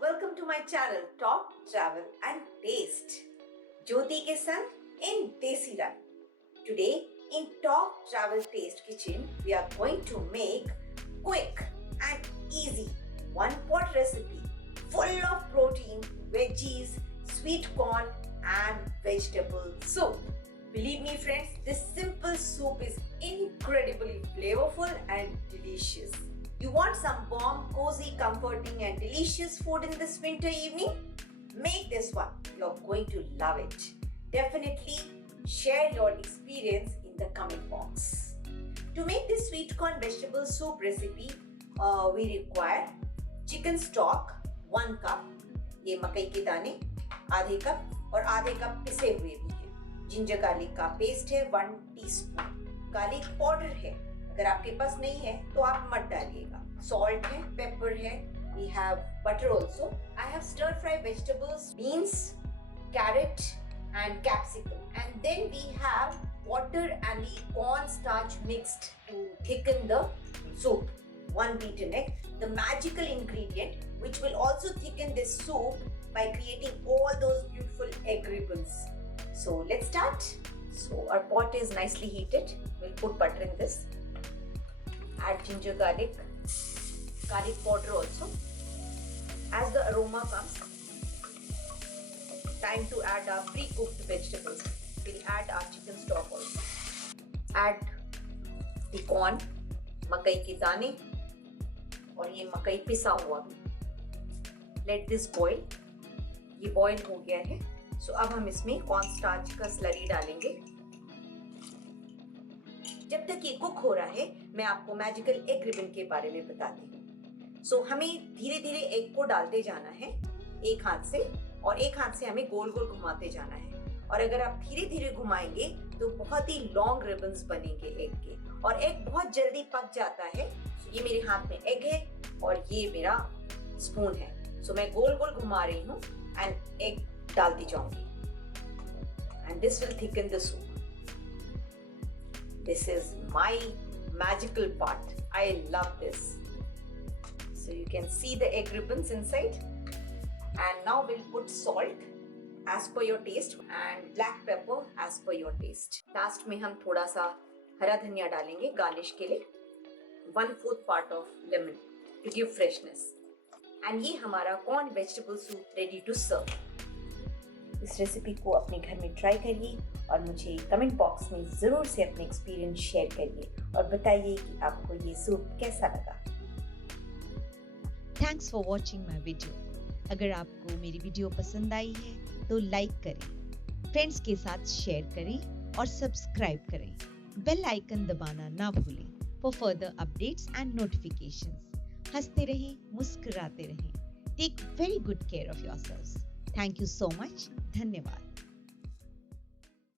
welcome to my channel Talk, Travel and Taste. Jyoti ke संग in Desi Run. Today in Talk, Travel, Taste kitchen we are going to make quick and easy one pot recipe full of protein, veggies, sweet corn and vegetable soup. Believe me friends, this simple soup is incredibly flavorful and delicious. You want some warm, cozy, comforting and delicious food in this winter evening? Make this one. You're going to love it. Definitely share your experience in the comment box. To make this sweet corn vegetable soup recipe, we require chicken stock 1 cup, ये मकई के दाने आधे कप और आधे कप पिसे हुए भी है। जिंजर गार्लिक का पेस्ट है 1 टीस्पून, गार्लिक पाउडर है, अगर आपके पास नहीं है तो आप मत डालिएगा। सॉल्ट है, पेपर है, we have butter also. I have stir fry vegetables, beans, carrot and capsicum, and then we have water and the corn-starch mixed to thicken the soup. 1 beaten egg, the magical ingredient which will also thicken this soup by creating all those beautiful egg ribbons. So let's start. So our pot is nicely heated. We'll put butter in this. Add ginger garlic powder also. As the aroma comes, time to add our pre-cooked vegetables. We'll add our chicken stock also. Add the corn, मकई के दाने और ये मकई पिसा हुआ भी. Let this boil. ये boil हो गया है. So अब हम इसमें कॉर्न स्टार्च का स्लरी डालेंगे. जब तक ये कुक हो रहा है, मैं आपको मैजिकल एग रिबन के बारे में बताती हूँ. So हमें धीरे धीरे एग को डालते जाना है एक हाथ से, और एक हाथ से हमें गोल गोल घुमाते जाना है. और अगर आप धीरे धीरे घुमाएंगे तो बहुत ही लॉन्ग रिबन्स बनेंगे एग के, और एग बहुत जल्दी पक जाता है. ये मेरे हाथ में एग है और ये मेरा स्पून है. सो मैं गोल गोल घुमा रही हूँ एंड एग डालती जाऊंगी. And this will thicken the soup. This is my magical part. I love this. So you can see the egg ribbons inside. And now we'll put salt as per your taste and black pepper as per your taste. Last में हम थोड़ा सा हरा धनिया डालेंगे गार्निश के लिए. 1/4 part of lemon to give freshness. And ये हमारा corn vegetable soup ready to serve. इस रेसिपी को अपने घर में ट्राई करिए और मुझे कमेंट बॉक्स में ज़रूर से अपने एक्सपीरियंस शेयर करिए और बताइए कि आपको ये सूप कैसा लगा. Thanks for watching my video. अगर आपको मेरी वीडियो पसंद आई है तो लाइक करें, फ्रेंड्स के साथ शेयर करें और सब्सक्राइब करें. बेल आइकन दबाना ना भूलें for further updates and notifications. हंसते रहें, मुस्कुराते रहें. Take very good care of yourselves. Thank you so much. धन्यवाद.